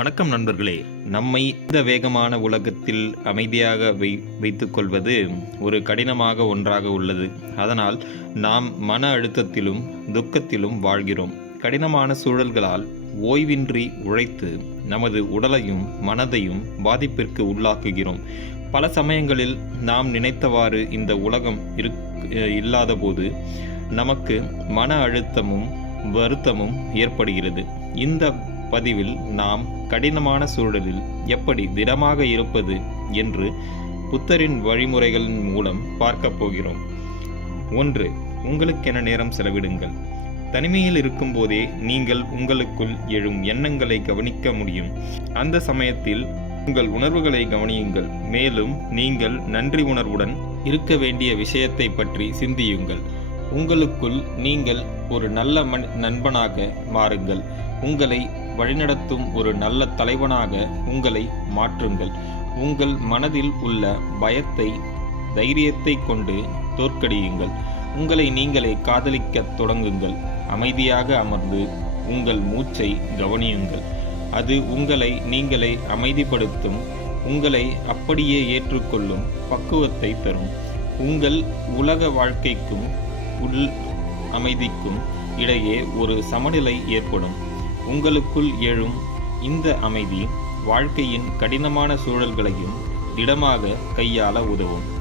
வணக்கம் நண்பர்களே. நம்மை இந்த வேகமான உலகத்தில் அமைதியாக வை வைத்துக்கொள்வது ஒரு கடினமாக ஒன்றாக உள்ளது. அதனால் நாம் மன அழுத்தத்திலும் துக்கத்திலும் வாழ்கிறோம். கடினமான சூழல்களால் ஓய்வின்றி உழைத்து நமது உடலையும் மனதையும் பாதிப்பிற்கு உள்ளாக்குகிறோம். பல சமயங்களில் நாம் நினைத்தவாறு இந்த உலகம் இரு இல்லாதபோது நமக்கு மன அழுத்தமும் வருத்தமும் ஏற்படுகிறது. இந்த பதிவில் நாம் கடினமான சூழலில் எப்படி திடமாக இருப்பது என்று புத்தரின் வழிமுறைகளின் மூலம் பார்க்கப் போகிறோம். ஒன்று உங்களுக்கென நேரம் செலவிடுங்கள். தனிமையில் இருக்கும்போதே நீங்கள் உங்களுக்குள் எழும் எண்ணங்களை கவனிக்க முடியும். அந்த சமயத்தில் உங்கள் உணர்வுகளை கவனியுங்கள். மேலும் நீங்கள் நன்றி உணர்வுடன் இருக்க வேண்டிய விஷயத்தை பற்றி சிந்தியுங்கள். உங்களுக்குள் நீங்கள் ஒரு நல்ல மன் நண்பனாக மாறுங்கள். உங்களை வழிநடத்தும் ஒரு நல்ல தலைவனாக உங்களை மாற்றுங்கள். உங்கள் மனதில் உள்ள பயத்தை தைரியத்தை கொண்டு தோற்கடியுங்கள். உங்களை நீங்களே காதலிக்கத் தொடங்குங்கள். அமைதியாக அமர்ந்து உங்கள் மூச்சை கவனியுங்கள். அது உங்களை நீங்களே அமைதிப்படுத்தும். உங்களை அப்படியே ஏற்றுக்கொள்ளும் பக்குவத்தை தரும் உங்கள் உலக வாழ்க்கைக்கும் உள் அமைதிக்கும் இடையே ஒரு சமநிலை ஏற்படும். உங்களுக்குள் எழும் இந்த அமைதி வாழ்க்கையின் கடினமான சூழல்களையும் திடமாக கையாள உதவும்.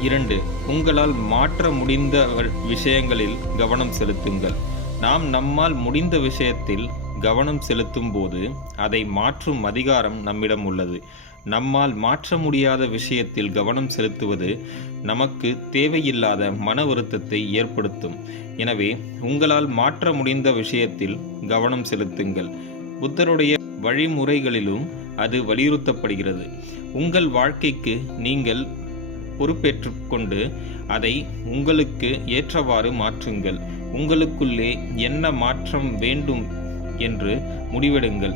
இரண்டு உங்களால் மாற்ற முடிந்த விஷயங்களில் கவனம் செலுத்துங்கள். நாம் நம்மால் முடிந்த விஷயத்தில் கவனம் செலுத்தும் போது அதை மாற்றும் அதிகாரம் நம்மிடம் உள்ளது. நம்மால் மாற்ற முடியாத விஷயத்தில் கவனம் செலுத்துவது நமக்கு தேவையில்லாத மன வருத்தத்தை ஏற்படுத்தும். எனவே உங்களால் மாற்ற முடிந்த விஷயத்தில் கவனம் செலுத்துங்கள். புத்தருடைய வழிமுறைகளிலும் அது வலியுறுத்தப்படுகிறது. உங்கள் வாழ்க்கைக்கு நீங்கள் பொறுப்பேற்றுக்கொண்டு அதை உங்களுக்கு ஏற்றவாறு மாற்றுங்கள். உங்களுக்குள்ளே என்ன மாற்றம் வேண்டும் என்று முடிவெடுங்கள்.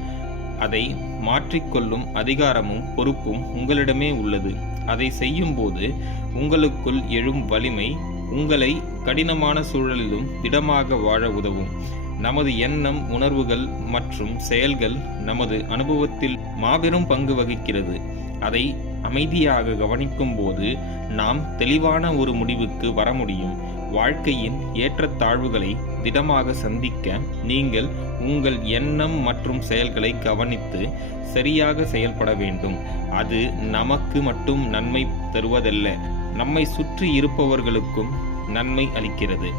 அதை மாற்றிக்கொள்ளும் அதிகாரமும் பொறுப்பும் உங்களிடமே உள்ளது. அதை செய்யும்போது உங்களுக்குள் எழும் வலிமை உங்களை கடினமான சூழலிலும் திடமாக வாழ உதவும். நமது எண்ணம் உணர்வுகள் மற்றும் செயல்கள் நமது அனுபவத்தில் மாபெரும் பங்கு வகிக்கிறது. அதை அமைதியாக கவனிக்கும் போது நாம் தெளிவான ஒரு முடிவுக்கு வர முடியும். வாழ்க்கையின் ஏற்றத்தாழ்வுகளை திடமாக சந்திக்க நீங்கள் உங்கள் எண்ணம் மற்றும் செயல்களை கவனித்து சரியாக செயல்பட வேண்டும். அது நமக்கு மட்டும் நன்மை தருவதல்ல நம்மை சுற்றி இருப்பவர்களுக்கும் நன்மை அளிக்கிறது.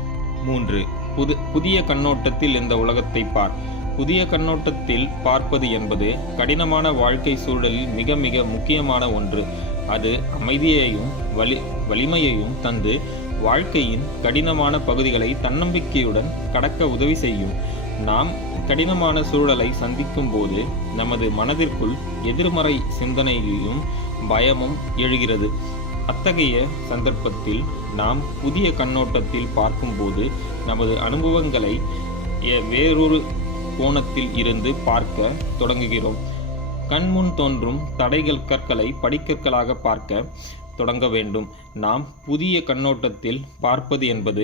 மூன்று புது புதிய கண்ணோட்டத்தில் இந்த உலகத்தை பார். புதிய கண்ணோட்டத்தில் பார்ப்பது என்பது கடினமான வாழ்க்கை சூழலில் மிக மிக முக்கியமான ஒன்று. அது அமைதியையும் வலி வலிமையையும் தந்து வாழ்க்கையின் கடினமான பகுதிகளை தன்னம்பிக்கையுடன் கடக்க உதவி செய்யும். நாம் கடினமான சூழலை சந்திக்கும் போது நமது மனதிற்குள் எதிர்மறை சிந்தனையும் பயமும் எழுகிறது. அத்தகைய சந்தர்ப்பத்தில் நாம் புதிய கண்ணோட்டத்தில் பார்க்கும்போது நமது அனுபவங்களை வேறொரு கோணத்தில் இருந்து பார்க்க தொடங்குகிறோம். கண்முன் தோன்றும் தடைகள் கற்களை படிக்கற்களாக பார்க்க தொடங்க வேண்டும். நாம் புதிய கண்ணோட்டத்தில் பார்ப்பது என்பது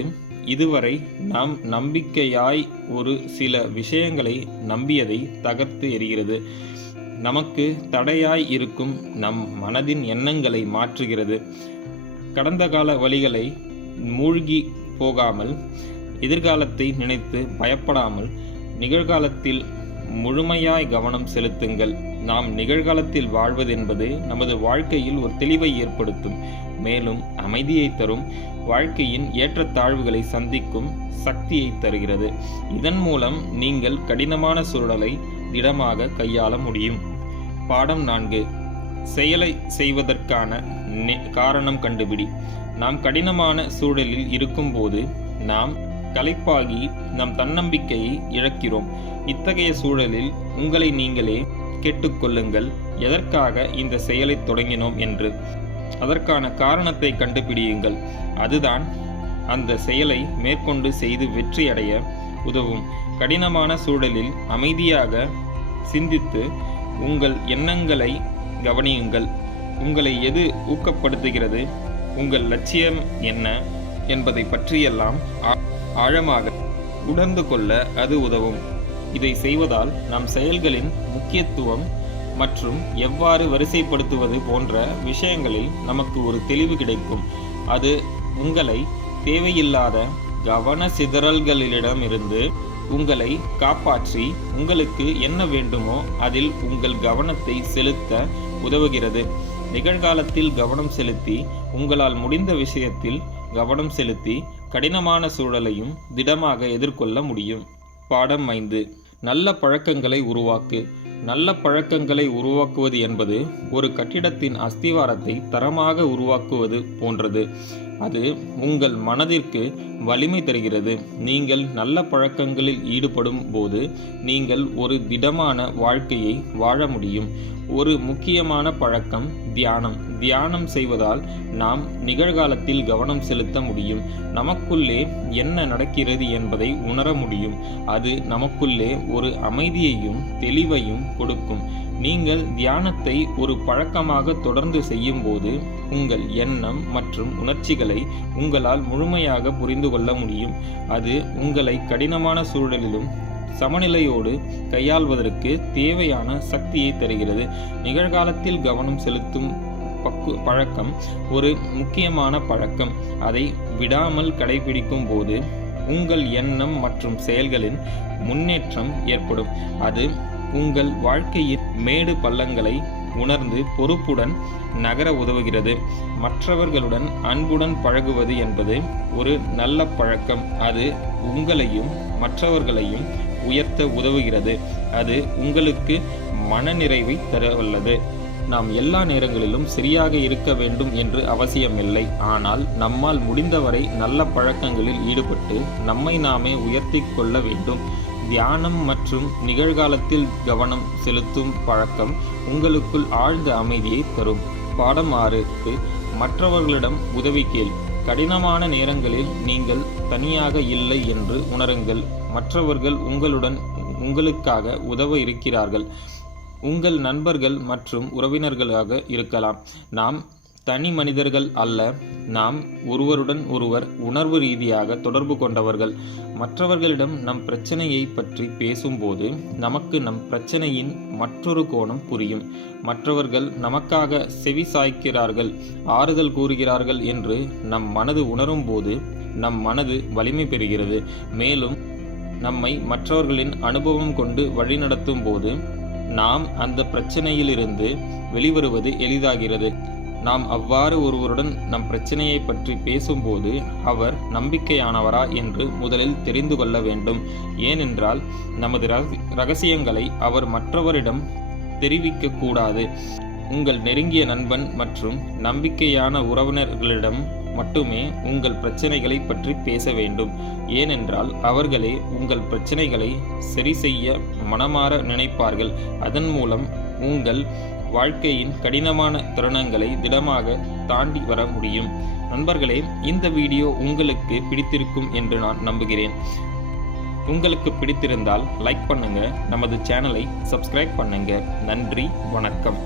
இதுவரை நாம் நம்பிக்கையாய் ஒரு சில விஷயங்களை நம்பியதை தகர்த்து எறிகிறது. நமக்கு தடையாய் இருக்கும் நம் மனதின் எண்ணங்களை மாற்றுகிறது. கடந்த கால வழிகளை மூழ்கி போகாமல் எதிர்காலத்தை நினைத்து பயப்படாமல் நிகழ்காலத்தில் முழுமையாய் கவனம் செலுத்துங்கள். நாம் நிகழ்காலத்தில் வாழ்வதென்பது நமது வாழ்க்கையில் ஒரு தெளிவை ஏற்படுத்தும் மேலும் அமைதியை தரும் வாழ்க்கையின் ஏற்றத்தாழ்வுகளை சந்திக்கும் சக்தியை தருகிறது. இதன் மூலம் நீங்கள் கடினமான சூழலை திடமாக கையாள முடியும். பாடம் நான்கு. செயலை செய்வதற்கான காரணம் கண்டுபிடி. நாம் கடினமான சூழலில் இருக்கும்போது நாம் களைப்பாகி நம் தன்னம்பிக்கையை இழக்கிறோம். இத்தகைய சூழலில் உங்களை நீங்களே கேட்டுக்கொள்ளுங்கள் எதற்காக இந்த செயலை தொடங்கினோம் என்று. அதற்கான காரணத்தை கண்டுபிடியுங்கள். அதுதான் அந்த செயலை மேற்கொண்டு செய்து வெற்றியடைய உதவும். கடினமான சூழலில் அமைதியாக சிந்தித்து உங்கள் எண்ணங்களை கவனியுங்கள். உங்களை எது ஊக்கப்படுத்துகிறது உங்கள் லட்சியம் என்ன என்பதை பற்றியெல்லாம் ஆழமாக உணர்ந்து கொள்ள அது உதவும். இதை செய்வதால் நம் செயல்களின் முக்கியத்துவம் மற்றும் எவ்வாறு வரிசைப்படுத்துவது போன்ற விஷயங்களில் நமக்கு ஒரு தெளிவு கிடைக்கும். அது உங்களை தேவையில்லாத கவன சிதறல்களிடமிருந்து உங்களை காப்பாற்றி உங்களுக்கு என்ன வேண்டுமோ அதில் உங்கள் கவனத்தை செலுத்த உதவுகிறது. நிகழ்காலத்தில் கவனம் செலுத்தி உங்களால் முடிந்த விஷயத்தில் கவனம் செலுத்தி கடினமான சூழலையும் திடமாக எதிர்கொள்ள முடியும். பாடம் ஐந்து. நல்ல பழக்கங்களை உருவாக்கு. நல்ல பழக்கங்களை உருவாக்குவது என்பது ஒரு கட்டிடத்தின் அஸ்திவாரத்தை தரமாக உருவாக்குவது போன்றது. அது உங்கள் மனதிற்கு வலிமை தருகிறது. நீங்கள் நல்ல பழக்கங்களில் ஈடுபடும் போது நீங்கள் ஒரு திடமான வாழ்க்கையை வாழ முடியும். ஒரு முக்கியமான பழக்கம் தியானம். தியானம் செய்வதால் நாம் நிகழ்காலத்தில் கவனம் செலுத்த முடியும். நமக்குள்ளே என்ன நடக்கிறது என்பதை உணர முடியும். அது நமக்குள்ளே ஒரு அமைதியையும் தெளிவையும் கொடுக்கும். நீங்கள் தியானத்தை ஒரு பழக்கமாக தொடர்ந்து செய்யும்போது உங்கள் எண்ணம் மற்றும் உணர்ச்சிகளை உங்களால் முழுமையாக புரிந்து கொள்ள முடியும். அது உங்களை கடினமான சூழலிலும் சமநிலையோடு கையாள்வதற்கு தேவையான சக்தியை தருகிறது. நிகழ்காலத்தில் கவனம் செலுத்தும் பக்கு பழக்கம் ஒரு முக்கியமான பழக்கம். அதை விடாமல் கடைபிடிக்கும் போது உங்கள் எண்ணம் மற்றும் செயல்களின் முன்னேற்றம் ஏற்படும். அது உங்கள் வாழ்க்கையின் மேடு பள்ளங்களை உணர்ந்து பொறுப்புடன் நகர உதவுகிறது. மற்றவர்களுடன் அன்புடன் பழகுவது என்பது ஒரு நல்ல பழக்கம். அது உங்களையும் மற்றவர்களையும் உயர்த்த உதவுகிறது. அது உங்களுக்கு மனநிறைவை தரவல்லது. நாம் எல்லா நேரங்களிலும் சரியாக இருக்க வேண்டும் என்று அவசியமில்லை. ஆனால் நம்மால் முடிந்தவரை நல்ல பழக்கங்களில் ஈடுபட்டு நம்மை நாமே உயர்த்தி கொள்ள வேண்டும். தியானம் மற்றும் நிகழ்காலத்தில் கவனம் செலுத்தும் பழக்கம் உங்களுக்குள் ஆழ்ந்த அமைதியை தரும். பாடம் ஆறுக்கு மற்றவர்களிடம் உதவி கேள். கடினமான நேரங்களில் நீங்கள் தனியாக இல்லை என்று உணருங்கள். மற்றவர்கள் உங்களுடன் உங்களுக்காக உதவ இருக்கிறார்கள். உங்கள் நண்பர்கள் மற்றும் உறவினர்களாக இருக்கலாம். நாம் தனி மனிதர்கள் அல்ல. நாம் ஒருவருடன் ஒருவர் உணர்வு ரீதியாக தொடர்பு கொண்டவர்கள். மற்றவர்களிடம் நம் பிரச்சனையை பற்றி பேசும்போது நமக்கு நம் பிரச்சனையின் மற்றொரு கோணம் புரியும். மற்றவர்கள் நமக்காக செவி சாய்க்கிறார்கள் ஆறுதல் கூறுகிறார்கள் என்று நம் மனது உணரும் போது நம் மனது வலிமை பெறுகிறது. மேலும் நம்மை மற்றவர்களின் அனுபவம் கொண்டு வழிநடத்தும் போது நாம் அந்த பிரச்சனையிலிருந்து வெளிவருவது எளிதாகிறது. நாம் அவ்வாறு ஒருவருடன் நம் பிரச்சனையை பற்றி பேசும்போது அவர் நம்பிக்கையானவரா என்று முதலில் தெரிந்து கொள்ள வேண்டும். ஏனென்றால் நமது ரகசியங்களை அவர் மற்றவரிடம் தெரிவிக்கக்கூடாது. உங்கள் நெருங்கிய நண்பன் மற்றும் நம்பிக்கையான உறவினர்களிடம் மட்டுமே உங்கள் பிரச்சனைகளை பற்றி பேச வேண்டும். ஏனென்றால் அவர்களே உங்கள் பிரச்சனைகளை சரி செய்ய மனமாற நினைப்பார்கள். அதன் மூலம் உங்கள் வாழ்க்கையின் கடினமான தருணங்களை திடமாக தாண்டி வர முடியும். நண்பர்களே இந்த வீடியோ உங்களுக்கு பிடித்திருக்கும் என்று நான் நம்புகிறேன். உங்களுக்கு பிடித்திருந்தால் லைக் பண்ணுங்க நமது சேனலை சப்ஸ்கிரைப் பண்ணுங்க. நன்றி வணக்கம்.